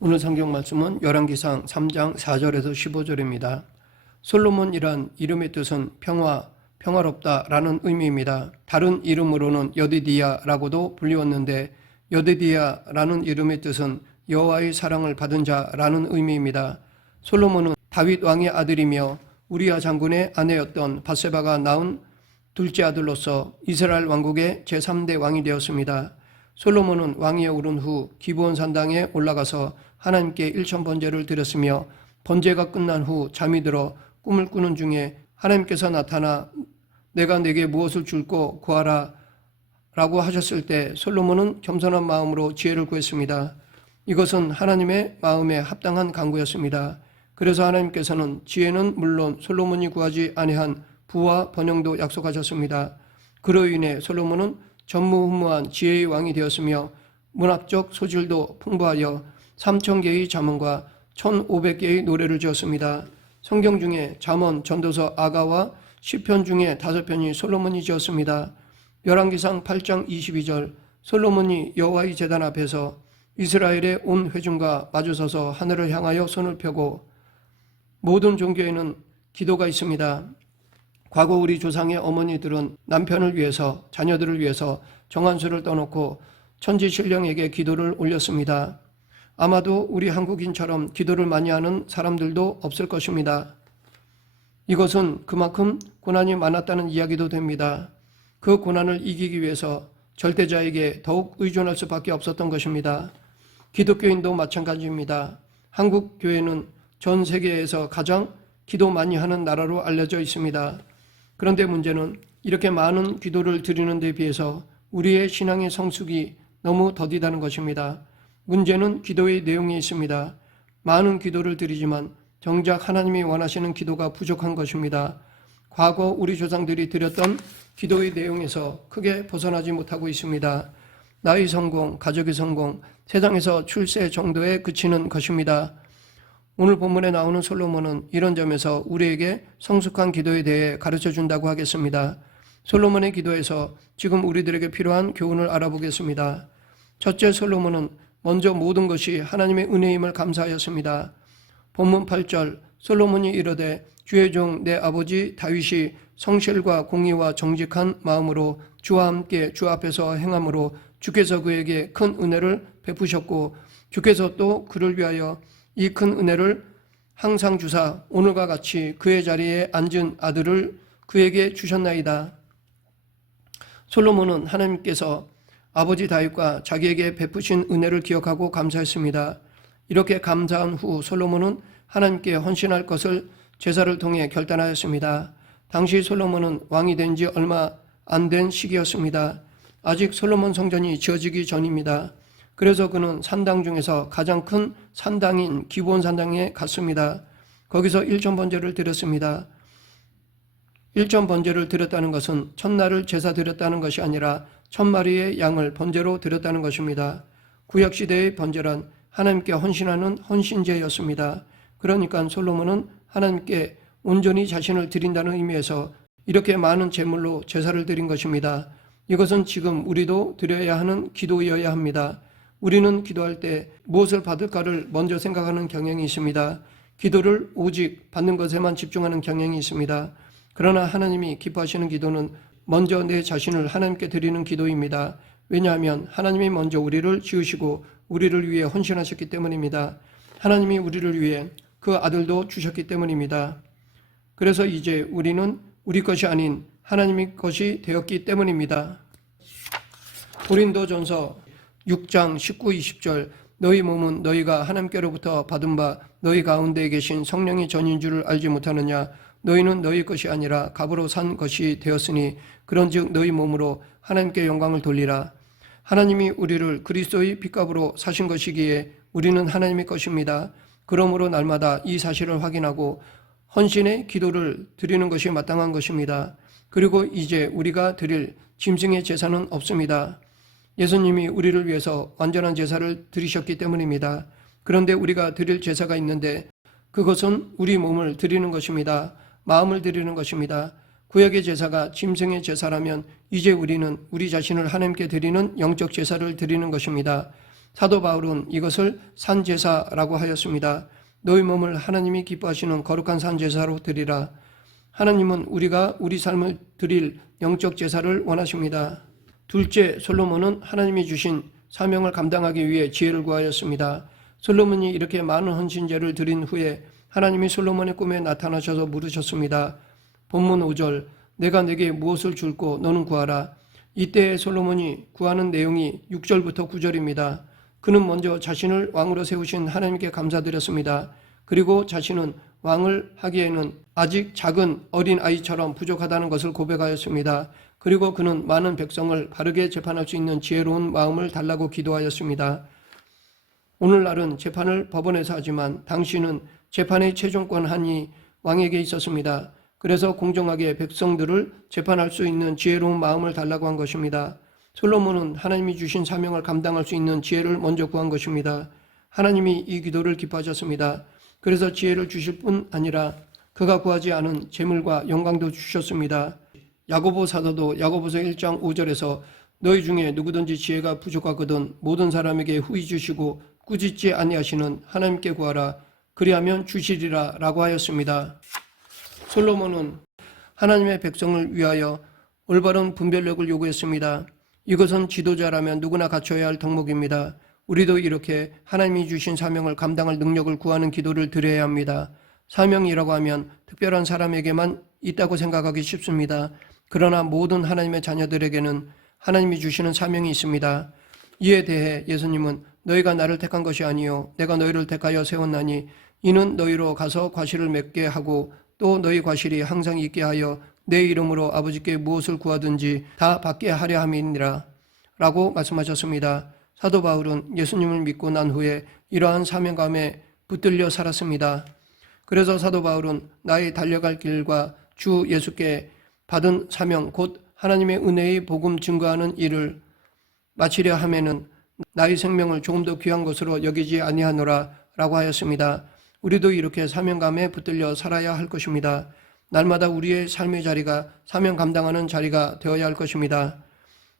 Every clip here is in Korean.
오늘 성경 말씀은 열왕기상 3장 4절에서 15절입니다. 솔로몬이란 이름의 뜻은 평화, 평화롭다라는 의미입니다. 다른 이름으로는 여디디야라고도 불리웠는데 여디디야라는 이름의 뜻은 여호와의 사랑을 받은 자라는 의미입니다. 솔로몬은 다윗 왕의 아들이며 우리야 장군의 아내였던 밧세바가 낳은 둘째 아들로서 이스라엘 왕국의 제3대 왕이 되었습니다. 솔로몬은 왕위에 오른 후 기브온 산당에 올라가서 하나님께 일천번제를 드렸으며 번제가 끝난 후 잠이 들어 꿈을 꾸는 중에 하나님께서 나타나 내가 내게 무엇을 줄고 구하라 라고 하셨을 때 솔로몬은 겸손한 마음으로 지혜를 구했습니다. 이것은 하나님의 마음에 합당한 간구였습니다. 그래서 하나님께서는 지혜는 물론 솔로몬이 구하지 아니한 부와 번영도 약속하셨습니다. 그로 인해 솔로몬은 전무후무한 지혜의 왕이 되었으며 문학적 소질도 풍부하여 3,000개의 잠언과 1,500개의 노래를 지었습니다. 성경 중에 잠언, 전도서, 아가와 시편 중에 5편이 솔로몬이 지었습니다. 열왕기상 8장 22절 솔로몬이 여호와의 제단 앞에서 이스라엘의 온 회중과 마주서서 하늘을 향하여 손을 펴고 모든 종교에는 기도가 있습니다. 과거 우리 조상의 어머니들은 남편을 위해서 자녀들을 위해서 정한수를 떠놓고 천지신령에게 기도를 올렸습니다. 아마도 우리 한국인처럼 기도를 많이 하는 사람들도 없을 것입니다. 이것은 그만큼 고난이 많았다는 이야기도 됩니다. 그 고난을 이기기 위해서 절대자에게 더욱 의존할 수밖에 없었던 것입니다. 기독교인도 마찬가지입니다. 한국 교회는 전 세계에서 가장 기도 많이 하는 나라로 알려져 있습니다. 그런데 문제는 이렇게 많은 기도를 드리는 데 비해서 우리의 신앙의 성숙이 너무 더디다는 것입니다. 문제는 기도의 내용에 있습니다. 많은 기도를 드리지만 정작 하나님이 원하시는 기도가 부족한 것입니다. 과거 우리 조상들이 드렸던 기도의 내용에서 크게 벗어나지 못하고 있습니다. 나의 성공, 가족의 성공, 세상에서 출세 정도에 그치는 것입니다. 오늘 본문에 나오는 솔로몬은 이런 점에서 우리에게 성숙한 기도에 대해 가르쳐 준다고 하겠습니다. 솔로몬의 기도에서 지금 우리들에게 필요한 교훈을 알아보겠습니다. 첫째, 솔로몬은 먼저 모든 것이 하나님의 은혜임을 감사하였습니다. 본문 8절 솔로몬이 이르되 주의 종 내 아버지 다윗이 성실과 공의와 정직한 마음으로 주와 함께 주 앞에서 행함으로 주께서 그에게 큰 은혜를 베푸셨고 주께서 또 그를 위하여 이 큰 은혜를 항상 주사 오늘과 같이 그의 자리에 앉은 아들을 그에게 주셨나이다. 솔로몬은 하나님께서 아버지 다윗과 자기에게 베푸신 은혜를 기억하고 감사했습니다. 이렇게 감사한 후 솔로몬은 하나님께 헌신할 것을 제사를 통해 결단하였습니다. 당시 솔로몬은 왕이 된 지 얼마 안 된 시기였습니다. 아직 솔로몬 성전이 지어지기 전입니다. 그래서 그는 산당 중에서 가장 큰 산당인 기브온 산당에 갔습니다. 거기서 일천번제를 드렸습니다. 일천번제를 드렸다는 것은 첫날을 제사 드렸다는 것이 아니라 1,000마리의 양을 번제로 드렸다는 것입니다. 구약시대의 번제란 하나님께 헌신하는 헌신제였습니다. 그러니까 솔로몬은 하나님께 온전히 자신을 드린다는 의미에서 이렇게 많은 제물로 제사를 드린 것입니다. 이것은 지금 우리도 드려야 하는 기도여야 합니다. 우리는 기도할 때 무엇을 받을까를 먼저 생각하는 경향이 있습니다. 기도를 오직 받는 것에만 집중하는 경향이 있습니다. 그러나 하나님이 기뻐하시는 기도는 먼저 내 자신을 하나님께 드리는 기도입니다. 왜냐하면 하나님이 먼저 우리를 지으시고 우리를 위해 헌신하셨기 때문입니다. 하나님이 우리를 위해 그 아들도 주셨기 때문입니다. 그래서 이제 우리는 우리 것이 아닌 하나님의 것이 되었기 때문입니다. 고린도전서 6장 19, 20절 너희 몸은 너희가 하나님께로부터 받은 바 너희 가운데 계신 성령이 전인 줄을 알지 못하느냐. 너희는 너희 것이 아니라 값으로 산 것이 되었으니 그런즉 너희 몸으로 하나님께 영광을 돌리라. 하나님이 우리를 그리스도의 핏값으로 사신 것이기에 우리는 하나님의 것입니다. 그러므로 날마다 이 사실을 확인하고 헌신의 기도를 드리는 것이 마땅한 것입니다. 그리고 이제 우리가 드릴 짐승의 제사는 없습니다. 예수님이 우리를 위해서 완전한 제사를 드리셨기 때문입니다. 그런데 우리가 드릴 제사가 있는데 그것은 우리 몸을 드리는 것입니다. 마음을 드리는 것입니다. 구약의 제사가 짐승의 제사라면 이제 우리는 우리 자신을 하나님께 드리는 영적 제사를 드리는 것입니다. 사도 바울은 이것을 산제사라고 하였습니다. 너희 몸을 하나님이 기뻐하시는 거룩한 산제사로 드리라. 하나님은 우리가 우리 삶을 드릴 영적 제사를 원하십니다. 둘째, 솔로몬은 하나님이 주신 사명을 감당하기 위해 지혜를 구하였습니다. 솔로몬이 이렇게 많은 헌신제를 드린 후에 하나님이 솔로몬의 꿈에 나타나셔서 물으셨습니다. 본문 5절, 내가 내게 무엇을 줄고 너는 구하라. 이때 솔로몬이 구하는 내용이 6절부터 9절입니다. 그는 먼저 자신을 왕으로 세우신 하나님께 감사드렸습니다. 그리고 자신은 왕을 하기에는 아직 작은 어린 아이처럼 부족하다는 것을 고백하였습니다. 그리고 그는 많은 백성을 바르게 재판할 수 있는 지혜로운 마음을 달라고 기도하였습니다. 오늘날은 재판을 법원에서 하지만 당시는 재판의 최종권한이 왕에게 있었습니다. 그래서 공정하게 백성들을 재판할 수 있는 지혜로운 마음을 달라고 한 것입니다. 솔로몬은 하나님이 주신 사명을 감당할 수 있는 지혜를 먼저 구한 것입니다. 하나님이 이 기도를 기뻐하셨습니다. 그래서 지혜를 주실 뿐 아니라 그가 구하지 않은 재물과 영광도 주셨습니다. 야고보 사도도 야고보서 1장 5절에서 너희 중에 누구든지 지혜가 부족하거든 모든 사람에게 후히 주시고 꾸짖지 아니하시는 하나님께 구하라. 그리하면 주시리라 라고 하였습니다. 솔로몬은 하나님의 백성을 위하여 올바른 분별력을 요구했습니다. 이것은 지도자라면 누구나 갖춰야 할 덕목입니다. 우리도 이렇게 하나님이 주신 사명을 감당할 능력을 구하는 기도를 드려야 합니다. 사명이라고 하면 특별한 사람에게만 있다고 생각하기 쉽습니다. 그러나 모든 하나님의 자녀들에게는 하나님이 주시는 사명이 있습니다. 이에 대해 예수님은 너희가 나를 택한 것이 아니요 내가 너희를 택하여 세웠나니 이는 너희로 가서 과실을 맺게 하고 또 너희 과실이 항상 있게 하여 내 이름으로 아버지께 무엇을 구하든지 다 받게 하려 함이니라 라고 말씀하셨습니다. 사도 바울은 예수님을 믿고 난 후에 이러한 사명감에 붙들려 살았습니다. 그래서 사도 바울은 나의 달려갈 길과 주 예수께 받은 사명 곧 하나님의 은혜의 복음 증거하는 일을 마치려 하면은 나의 생명을 조금 더 귀한 것으로 여기지 아니하노라 라고 하였습니다. 우리도 이렇게 사명감에 붙들려 살아야 할 것입니다. 날마다 우리의 삶의 자리가 사명 감당하는 자리가 되어야 할 것입니다.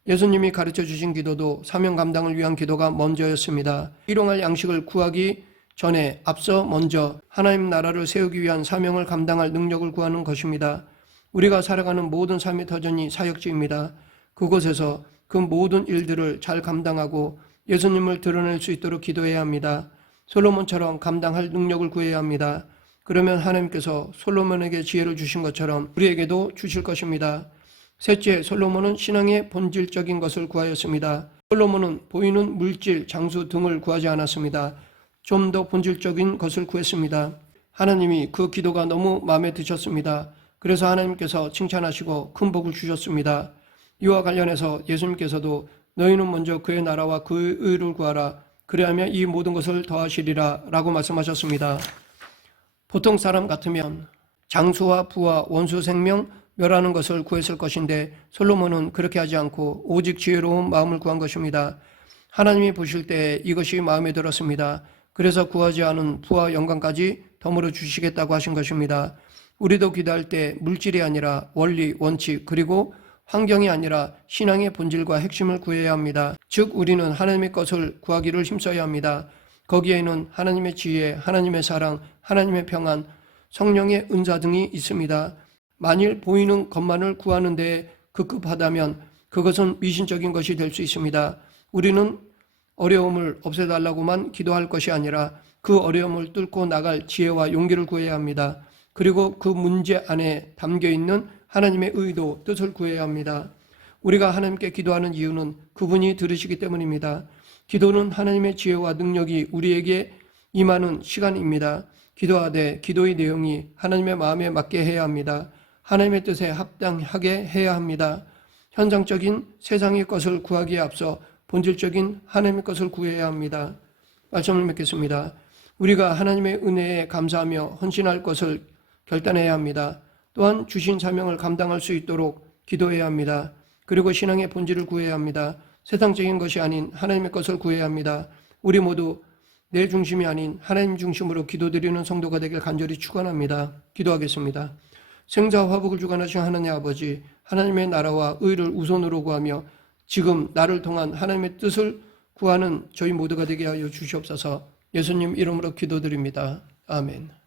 예수님이 가르쳐 주신 기도도 사명 감당을 위한 기도가 먼저였습니다. 일용할 양식을 구하기 전에 앞서 먼저 하나님 나라를 세우기 위한 사명을 감당할 능력을 구하는 것입니다. 우리가 살아가는 모든 삶의 터전이 사역지입니다. 그곳에서 그 모든 일들을 잘 감당하고 예수님을 드러낼 수 있도록 기도해야 합니다. 솔로몬처럼 감당할 능력을 구해야 합니다. 그러면 하나님께서 솔로몬에게 지혜를 주신 것처럼 우리에게도 주실 것입니다. 셋째, 솔로몬은 신앙의 본질적인 것을 구하였습니다. 솔로몬은 보이는 물질, 장수 등을 구하지 않았습니다. 좀 더 본질적인 것을 구했습니다. 하나님이 그 기도가 너무 마음에 드셨습니다. 그래서 하나님께서 칭찬하시고 큰 복을 주셨습니다. 이와 관련해서 예수님께서도 너희는 먼저 그의 나라와 그의 의를 구하라. 그리하면 이 모든 것을 더하시리라 라고 말씀하셨습니다. 보통 사람 같으면 장수와 부와 원수 생명 멸하는 것을 구했을 것인데 솔로몬은 그렇게 하지 않고 오직 지혜로운 마음을 구한 것입니다. 하나님이 보실 때 이것이 마음에 들었습니다. 그래서 구하지 않은 부와 영광까지 덤으로 주시겠다고 하신 것입니다. 우리도 기도할 때 물질이 아니라 원리, 원칙 그리고 환경이 아니라 신앙의 본질과 핵심을 구해야 합니다. 즉 우리는 하나님의 것을 구하기를 힘써야 합니다. 거기에는 하나님의 지혜, 하나님의 사랑, 하나님의 평안, 성령의 은사 등이 있습니다. 만일 보이는 것만을 구하는 데 급급하다면 그것은 미신적인 것이 될 수 있습니다. 우리는 어려움을 없애달라고만 기도할 것이 아니라 그 어려움을 뚫고 나갈 지혜와 용기를 구해야 합니다. 그리고 그 문제 안에 담겨있는 하나님의 의도, 뜻을 구해야 합니다. 우리가 하나님께 기도하는 이유는 그분이 들으시기 때문입니다. 기도는 하나님의 지혜와 능력이 우리에게 임하는 시간입니다. 기도하되 기도의 내용이 하나님의 마음에 맞게 해야 합니다. 하나님의 뜻에 합당하게 해야 합니다. 현상적인 세상의 것을 구하기에 앞서 본질적인 하나님의 것을 구해야 합니다. 말씀을 맺겠습니다. 우리가 하나님의 은혜에 감사하며 헌신할 것을 결단해야 합니다. 또한 주신 사명을 감당할 수 있도록 기도해야 합니다. 그리고 신앙의 본질을 구해야 합니다. 세상적인 것이 아닌 하나님의 것을 구해야 합니다. 우리 모두 내 중심이 아닌 하나님 중심으로 기도드리는 성도가 되길 간절히 축원합니다. 기도하겠습니다. 생사와 화복을 주관하신 하나님 아버지, 하나님의 나라와 의를 우선으로 구하며 지금 나를 통한 하나님의 뜻을 구하는 저희 모두가 되게 하여 주시옵소서. 예수님 이름으로 기도드립니다. 아멘.